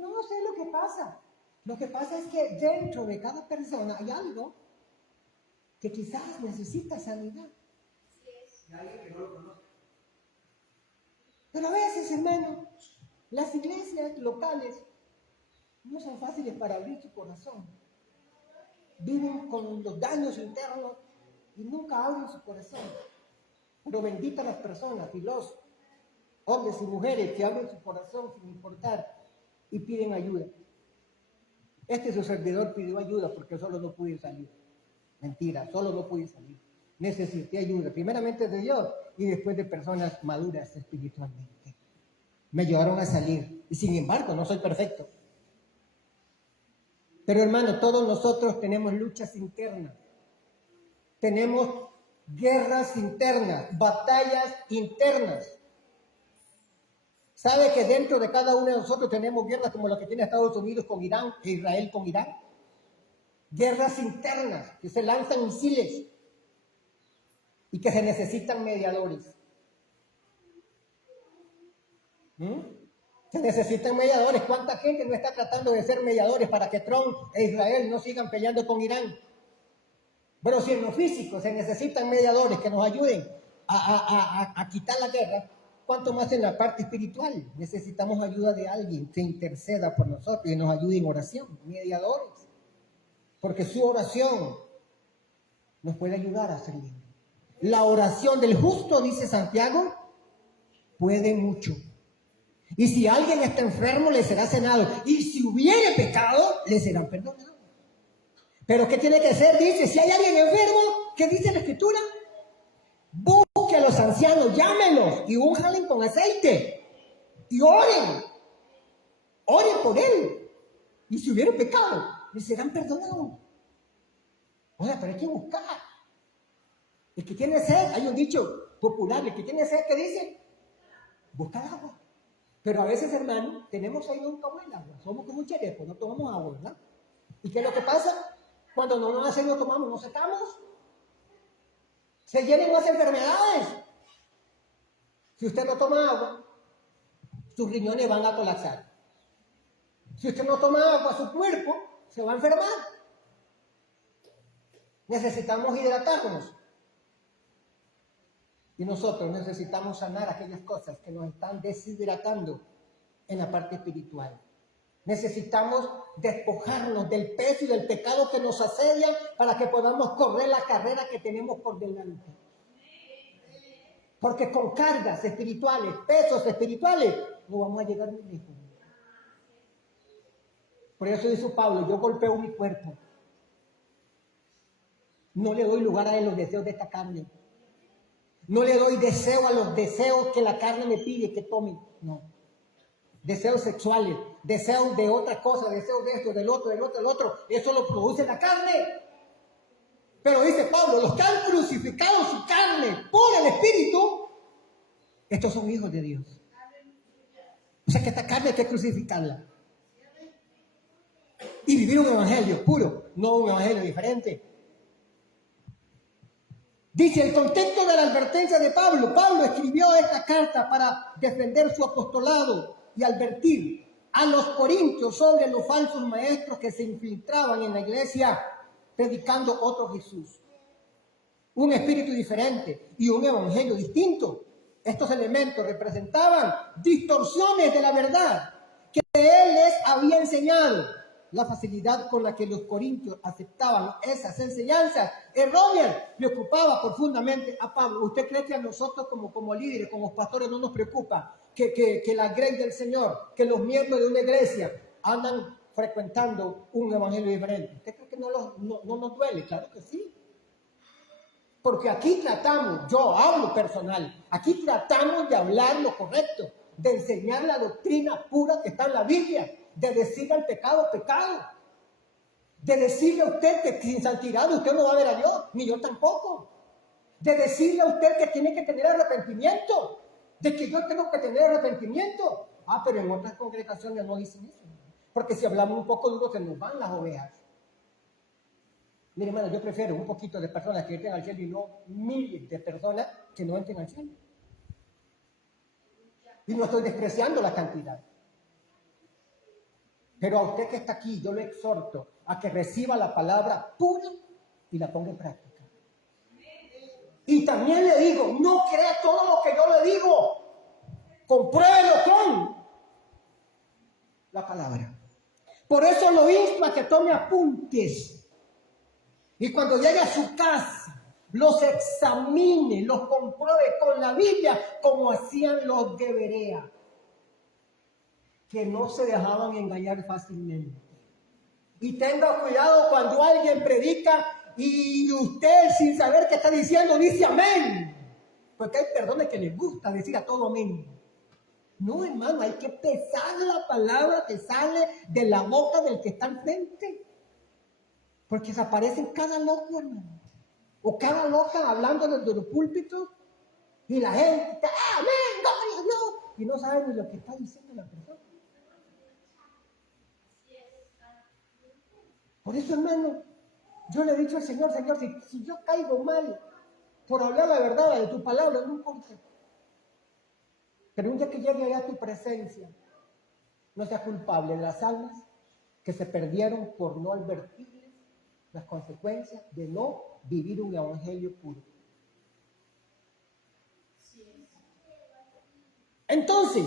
No sé lo que pasa. Lo que pasa es que dentro de cada persona hay algo que quizás necesita sanidad. Pero a veces, hermano, las iglesias locales no son fáciles para abrir su corazón. Viven con los daños internos y nunca abren su corazón. Pero benditas las personas y los hombres y mujeres que abren su corazón sin importar y piden ayuda. Su servidor pidió ayuda porque solo no pude salir. Mentira, solo no pude salir. Necesité ayuda, primeramente de Dios y después de personas maduras espiritualmente. Me ayudaron a salir y sin embargo no soy perfecto. Pero hermano, todos nosotros tenemos luchas internas. Tenemos guerras internas, batallas internas. ¿Sabe que dentro de cada uno de nosotros tenemos guerras como la que tiene Estados Unidos con Irán e Israel con Irán? Guerras internas que se lanzan misiles y que se necesitan mediadores. Se necesitan mediadores. ¿Cuánta gente no está tratando de ser mediadores para que Trump e Israel no sigan peleando con Irán? Pero si en lo físico se necesitan mediadores que nos ayuden a quitar la guerra, ¿cuánto más en la parte espiritual? Necesitamos ayuda de alguien que interceda por nosotros y nos ayude en oración, mediadores. Porque su oración nos puede ayudar a ser libres. La oración del justo, dice Santiago, puede mucho. Y si alguien está enfermo, le será sanado. Y si hubiere pecado, le serán perdonados. Pero ¿qué tiene que hacer? Dice, si hay alguien enfermo, ¿qué dice la Escritura? Busque a los ancianos, llámenlos y únjalen con aceite. Y oren. Oren por él. Y si hubiere pecado, le serán perdonados. Oiga, pero hay que buscar. El que tiene sed, hay un dicho popular, el que tiene sed, ¿qué dice? Busca agua. Pero a veces, hermano, tenemos ahí nunca buen agua. Somos como un cherepo, no tomamos agua, ¿verdad? ¿Y qué es lo que pasa? Cuando no nos hacen, no tomamos, no secamos. Se llenan más enfermedades. Si usted no toma agua, sus riñones van a colapsar. Si usted no toma agua, su cuerpo se va a enfermar. Necesitamos hidratarnos. Y nosotros necesitamos sanar aquellas cosas que nos están deshidratando en la parte espiritual. Necesitamos despojarnos del peso y del pecado que nos asedia para que podamos correr la carrera que tenemos por delante. Porque con cargas espirituales, pesos espirituales, no vamos a llegar muy lejos. Por eso dice Pablo, yo golpeo mi cuerpo. No le doy lugar a los deseos de esta carne. No le doy deseo a los deseos que la carne me pide que tome. No. Deseos sexuales, deseos de otra cosa, deseos de esto, del otro, del otro, del otro. Eso lo produce la carne. Pero dice Pablo, los que han crucificado su carne por el Espíritu, estos son hijos de Dios. O sea que esta carne hay que crucificarla. Y vivir un evangelio puro, no un evangelio diferente. Dice el contexto de la advertencia de Pablo. Pablo escribió esta carta para defender su apostolado y advertir a los corintios sobre los falsos maestros que se infiltraban en la iglesia predicando otro Jesús. Un espíritu diferente y un evangelio distinto. Estos elementos representaban distorsiones de la verdad que él les había enseñado. La facilidad con la que los corintios aceptaban esas enseñanzas erróneas le ocupaba profundamente a Pablo. ¿Usted cree que a nosotros como líderes, como pastores, no nos preocupa que la iglesia del Señor, que los miembros de una iglesia andan frecuentando un evangelio diferente? ¿Usted cree que no nos duele? Claro que sí. Porque aquí tratamos, yo hablo personal, aquí tratamos de hablar lo correcto, de enseñar la doctrina pura que está en la Biblia, de decirle al pecado, pecado, de decirle a usted que sin santidad usted no va a ver a Dios, ni yo tampoco, de decirle a usted que tiene que tener arrepentimiento, de que yo tengo que tener arrepentimiento. Pero en otras congregaciones no dicen eso, porque si hablamos un poco duro se nos van las ovejas. Mire, hermano, yo prefiero un poquito de personas que entren al cielo y no miles de personas que no entren al cielo. Y no estoy despreciando la cantidad. Pero a usted que está aquí, yo le exhorto a que reciba la palabra pura y la ponga en práctica. Y también le digo, no crea todo lo que yo le digo. Compruébelo con la palabra. Por eso lo insto a que tome apuntes. Y cuando llegue a su casa, los examine, los compruebe con la Biblia, como hacían los de Berea, que no se dejaban engañar fácilmente. Y tenga cuidado cuando alguien predica y usted, sin saber qué está diciendo, dice amén. Porque hay personas que les gusta decir a todo amén. No, hermano, hay que pesar la palabra que sale de la boca del que está al frente. Porque se aparecen cada loco, hermano. O cada loca hablando desde los púlpitos. Y la gente, amén, gloria a Dios. Y no saben ni lo que está diciendo la persona. Por eso, hermano, yo le he dicho al Señor, Señor, si yo caigo mal por hablar la verdad de tu palabra, no importa. Pero un día que llegue allá a tu presencia, no sea culpable de las almas que se perdieron por no advertirles las consecuencias de no vivir un evangelio puro. Entonces,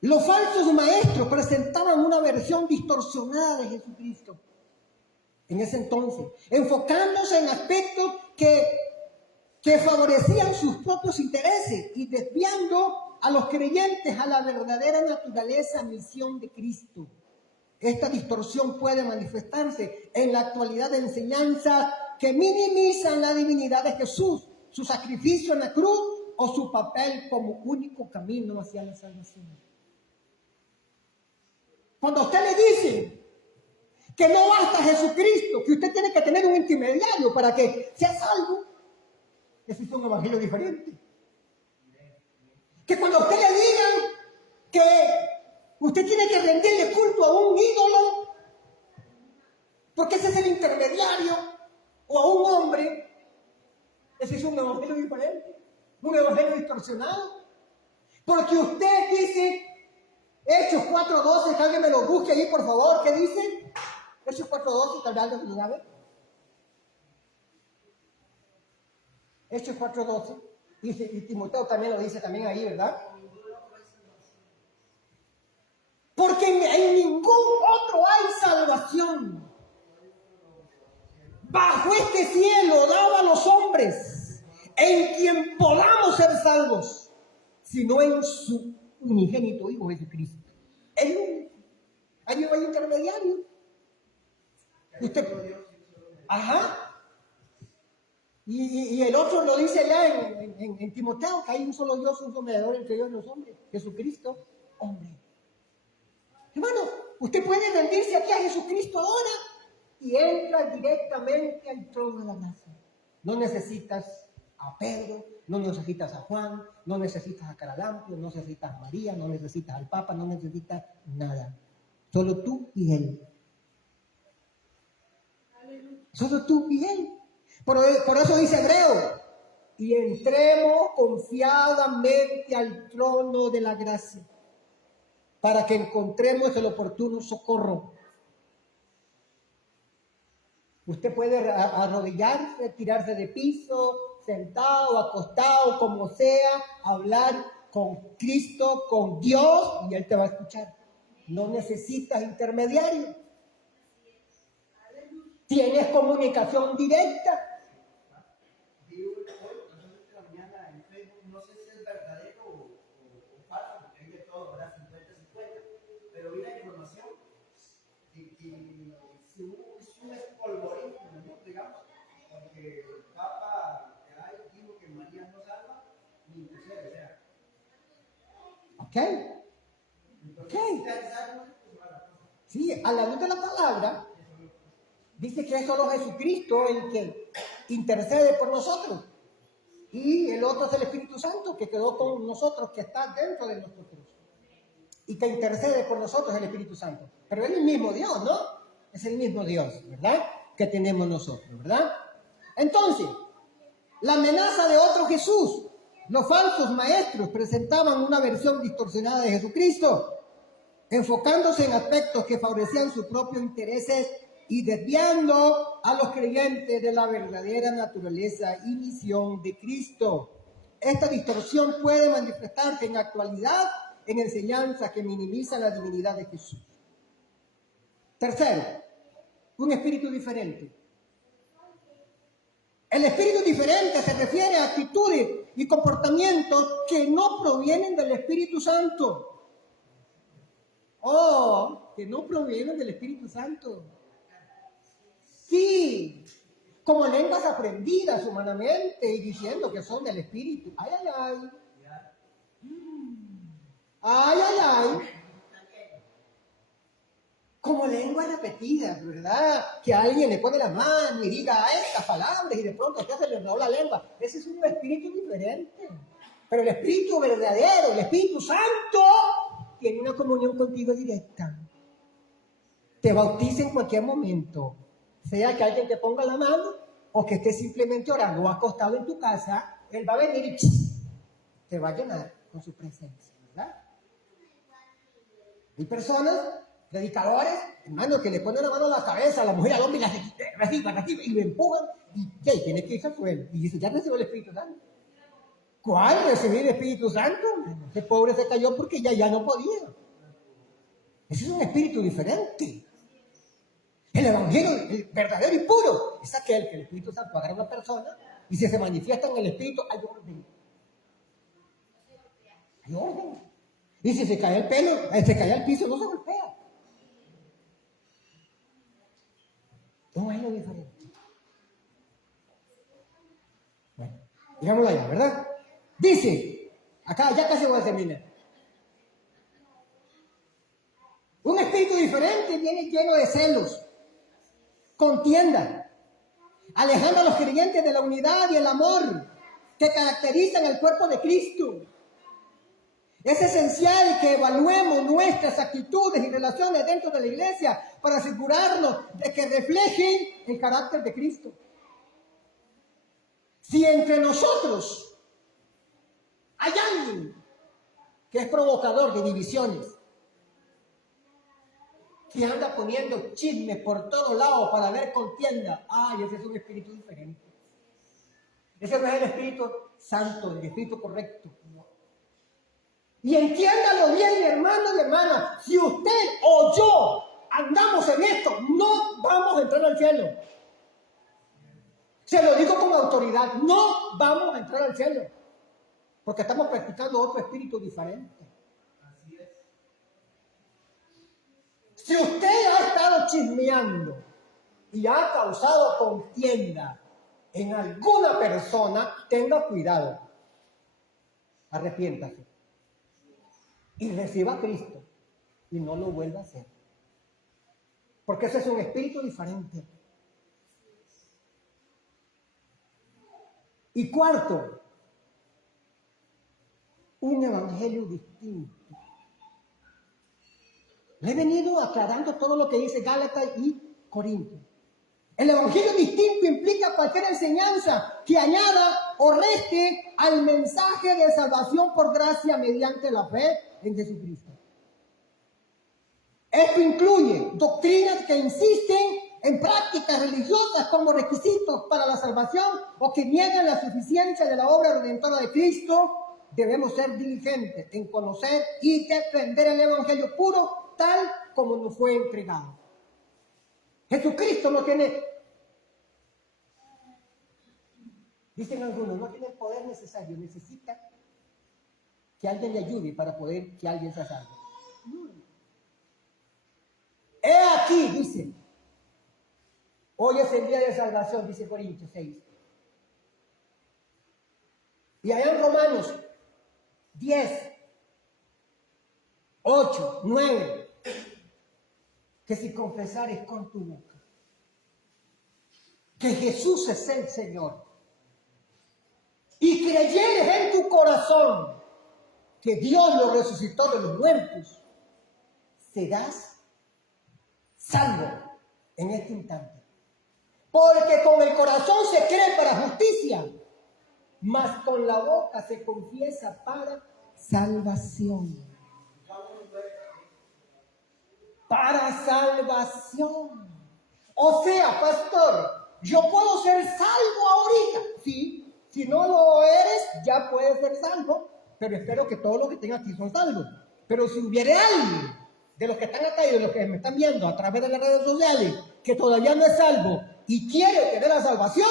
los falsos maestros presentaban una versión distorsionada de Jesucristo en ese entonces, enfocándose en aspectos que favorecían sus propios intereses y desviando a los creyentes a la verdadera naturaleza, misión de Cristo. Esta distorsión puede manifestarse en la actualidad de enseñanzas que minimizan la divinidad de Jesús, su sacrificio en la cruz o su papel como único camino hacia la salvación. Cuando a usted le dice que no basta Jesucristo, que usted tiene que tener un intermediario para que sea salvo, ese es un evangelio diferente. Que cuando a usted le digan que usted tiene que rendirle culto a un ídolo, porque ese es el intermediario, o a un hombre, ese es un evangelio diferente, un evangelio distorsionado. Porque usted dice, Hechos 4:12, que alguien me lo busque ahí, por favor, ¿qué dice? Hechos 4:12, tal vez alguien lo sabe. Hechos 4:12, dice, y Timoteo también lo dice también ahí, ¿verdad? Porque en ningún otro hay salvación. Bajo este cielo dado a los hombres, en quien podamos ser salvos, sino en su unigénito Hijo Jesucristo. El único. Ahí no hay intermediario. Usted, ajá. Y el otro lo dice allá en Timoteo, que hay un solo Dios, un solo mediador entre Dios y los hombres, Jesucristo, hombre. Hermano, usted puede rendirse aquí a Jesucristo ahora y entra directamente al trono de la gracia. No necesitas a Pedro, no necesitas a Juan, no necesitas a Caralampio, no necesitas a María, no necesitas al Papa, no necesitas nada. Solo tú y Él. Solo tú y Él. Por eso dice Hebreo, y entremos confiadamente al trono de la gracia, para que encontremos el oportuno socorro. Usted puede arrodillarse, tirarse de piso, sentado, acostado, como sea, hablar con Cristo, con Dios, y Él te va a escuchar. No necesitas intermediario. Tienes comunicación directa. No sé si es verdadero o falso, porque hay de todo, ¿verdad? 50-50, pero vi la información de que si un espolvorín, digamos, porque el Papa dijo que María no salva, ni inclusive, o sea. Ok. Sí, a la luz de la palabra, dice que es solo Jesucristo el que intercede por nosotros. Y el otro es el Espíritu Santo que quedó con nosotros, que está dentro de nosotros. Y que intercede por nosotros el Espíritu Santo. Pero es el mismo Dios, ¿no? Es el mismo Dios, ¿verdad? Que tenemos nosotros, ¿verdad? Entonces, la amenaza de otro Jesús. Los falsos maestros presentaban una versión distorsionada de Jesucristo, enfocándose en aspectos que favorecían sus propios intereses y desviando a los creyentes de la verdadera naturaleza y misión de Cristo. Esta distorsión puede manifestarse en la actualidad en enseñanzas que minimizan la divinidad de Jesús. Tercero, un espíritu diferente. El espíritu diferente se refiere a actitudes y comportamientos que no provienen del Espíritu Santo. Que no provienen del Espíritu Santo. Sí, como lenguas aprendidas humanamente y diciendo que son del Espíritu. Ay, ay, ay. Ay, ay, ay. Como lenguas repetidas, ¿verdad? Que alguien le pone la mano y diga estas palabras y de pronto se le enredó la lengua. Ese es un espíritu diferente. Pero el Espíritu verdadero, el Espíritu Santo, tiene una comunión contigo directa. Te bautiza en cualquier momento. Sea que alguien te ponga la mano o que estés simplemente orando o acostado en tu casa, Él va a venir y te va a llenar con su presencia, ¿verdad? Hay personas, predicadores, hermanos, que le ponen la mano a la cabeza a la mujer, al hombre, y la reciba, y lo empujan, y ¿qué? Tiene que irse al suelo. Y dice, ya recibió el Espíritu Santo. ¿Cuál recibir el Espíritu Santo? Ese pobre se cayó porque ya no podía. Ese es un espíritu diferente. El evangelio, el verdadero y puro, es aquel que el Espíritu Santo agarra a una persona y si se manifiesta en el Espíritu, hay orden. Hay orden. Y si se cae el pelo, se cae al piso, no se golpea. No es lo diferente. Bueno, digámoslo allá, ¿verdad? Dice, acá ya casi voy a terminar. Un espíritu diferente viene lleno de celos, contienda, alejando a los creyentes de la unidad y el amor que caracterizan el cuerpo de Cristo. Es esencial que evaluemos nuestras actitudes y relaciones dentro de la iglesia para asegurarnos de que reflejen el carácter de Cristo. Si entre nosotros hay alguien que es provocador de divisiones, que anda poniendo chismes por todos lados para ver contienda, ese es un espíritu diferente. Ese no es el Espíritu Santo, el Espíritu correcto. Y entiéndalo bien, hermano y hermana, si usted o yo andamos en esto, no vamos a entrar al cielo. Se lo digo con autoridad, no vamos a entrar al cielo, porque estamos practicando otro espíritu diferente. Así es. Si usted ha estado chismeando y ha causado contienda en alguna persona, tenga cuidado, arrepiéntase y reciba a Cristo y no lo vuelva a hacer, porque ese es un espíritu diferente. Y cuarto, un evangelio distinto. Le he venido aclarando todo lo que dice Gálatas y Corintios. El evangelio distinto implica cualquier enseñanza que añada o reste al mensaje de salvación por gracia mediante la fe en Jesucristo. Esto incluye doctrinas que insisten en prácticas religiosas como requisitos para la salvación o que niegan la suficiencia de la obra redentora de Cristo. Debemos ser diligentes en conocer y defender el evangelio puro tal como nos fue entregado. Jesucristo no tiene, dicen algunos, no tiene el poder necesario, necesita que alguien le ayude para poder que alguien se salve. He aquí, dice, hoy es el día de salvación, dice Corintios 6. Y allá en Romanos 10, 8, 9, que si confesares con tu boca que Jesús es el Señor y creyeres en tu corazón que Dios lo resucitó de los muertos, serás salvo en este instante. Porque con el corazón se cree para justicia, mas con la boca se confiesa para salvación. Para salvación. O sea, pastor, yo puedo ser salvo ahorita. Sí, si no lo eres, ya puedes ser salvo, pero espero que todos los que estén aquí son salvos. Pero si hubiera alguien de los que están acá y de los que me están viendo a través de las redes sociales que todavía no es salvo y quiere tener la salvación,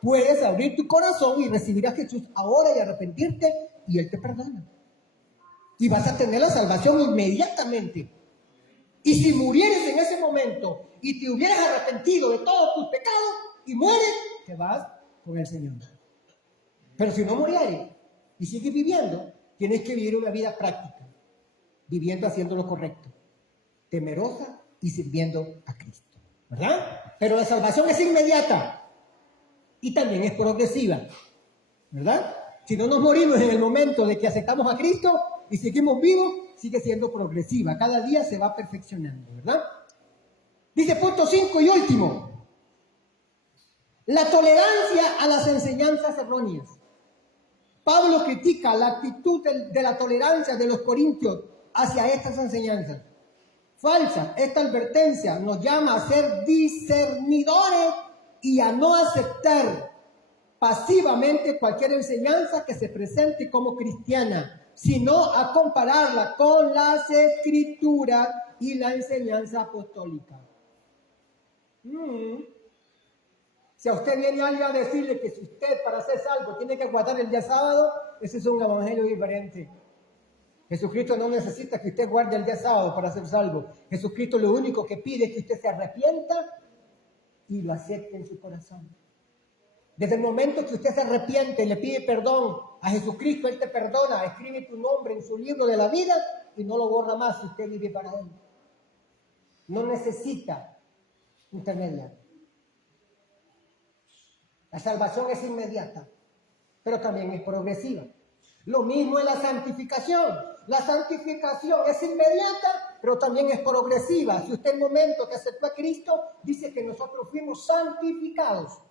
puedes abrir tu corazón y recibir a Jesús ahora y arrepentirte y Él te perdona. Y vas a tener la salvación inmediatamente. Y si murieres en ese momento y te hubieras arrepentido de todos tus pecados y mueres, te vas con el Señor. Pero si no murieres y sigues viviendo, tienes que vivir una vida práctica, viviendo haciendo lo correcto, temerosa y sirviendo a Cristo, ¿verdad? Pero la salvación es inmediata y también es progresiva, ¿verdad? Si no nos morimos en el momento de que aceptamos a Cristo y seguimos vivos, sigue siendo progresiva. Cada día se va perfeccionando, ¿verdad? Dice punto 5 y último. La tolerancia a las enseñanzas erróneas. Pablo critica la actitud de la tolerancia de los corintios hacia estas enseñanzas. falsas. Esta advertencia nos llama a ser discernidores y a no aceptar pasivamente cualquier enseñanza que se presente como cristiana, sino a compararla con las Escrituras y la enseñanza apostólica. Si a usted viene alguien a decirle que si usted para ser salvo tiene que guardar el día sábado, ese es un evangelio diferente. Jesucristo no necesita que usted guarde el día sábado para ser salvo. Jesucristo lo único que pide es que usted se arrepienta y lo acepte en su corazón. Desde el momento que usted se arrepiente y le pide perdón a Jesucristo, Él te perdona, escribe tu nombre en su libro de la vida y no lo borra más si usted vive para Él. No necesita intermediario. La salvación es inmediata, pero también es progresiva. Lo mismo es la santificación. La santificación es inmediata, pero también es progresiva. Si usted en el momento que aceptó a Cristo, dice que nosotros fuimos santificados.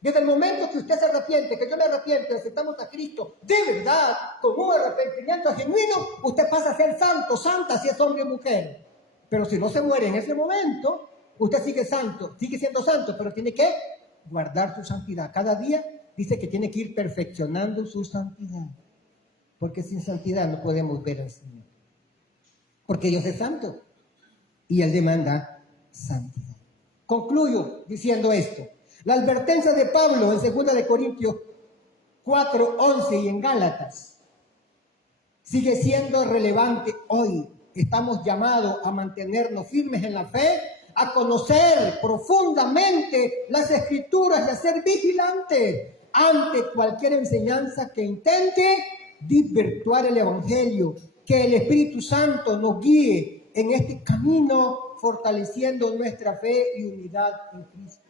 Desde el momento que usted se arrepiente, que yo me arrepiento y aceptamos a Cristo de verdad, con un arrepentimiento genuino, usted pasa a ser santo, santa si es hombre o mujer. Pero si no se muere en ese momento, usted sigue santo, sigue siendo santo, pero tiene que guardar su santidad. Cada día dice que tiene que ir perfeccionando su santidad. Porque sin santidad no podemos ver al Señor. Porque Dios es santo y Él demanda santidad. Concluyo diciendo esto. La advertencia de Pablo en 2 de Corintios 4:11 y en Gálatas sigue siendo relevante hoy. Estamos llamados a mantenernos firmes en la fe, a conocer profundamente las Escrituras y a ser vigilantes ante cualquier enseñanza que intente desvirtuar el Evangelio. Que el Espíritu Santo nos guíe en este camino, fortaleciendo nuestra fe y unidad en Cristo.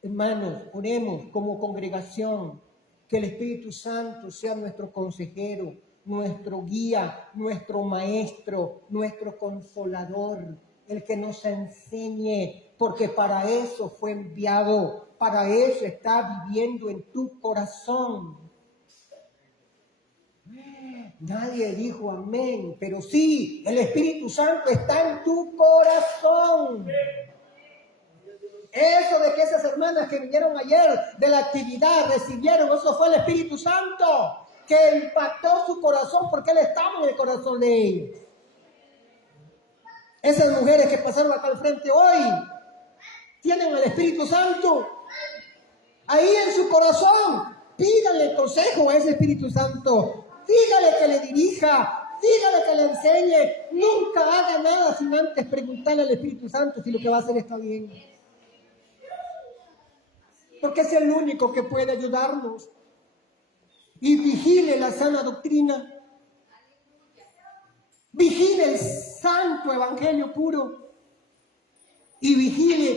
Hermanos, oremos como congregación, que el Espíritu Santo sea nuestro consejero, nuestro guía, nuestro maestro, nuestro consolador, el que nos enseñe, porque para eso fue enviado, para eso está viviendo en tu corazón. Nadie dijo amén, pero sí, el Espíritu Santo está en tu corazón. Eso de que esas hermanas que vinieron ayer de la actividad recibieron, eso fue el Espíritu Santo que impactó su corazón porque Él estaba en el corazón de ellos. Esas mujeres que pasaron acá al frente hoy tienen el Espíritu Santo ahí en su corazón. Pídale consejo a ese Espíritu Santo. Dígale que le dirija, dígale que le enseñe. Nunca haga nada sin antes preguntarle al Espíritu Santo si lo que va a hacer está bien. Porque es el único que puede ayudarnos. Y vigile la sana doctrina. Vigile el santo evangelio puro. Y vigile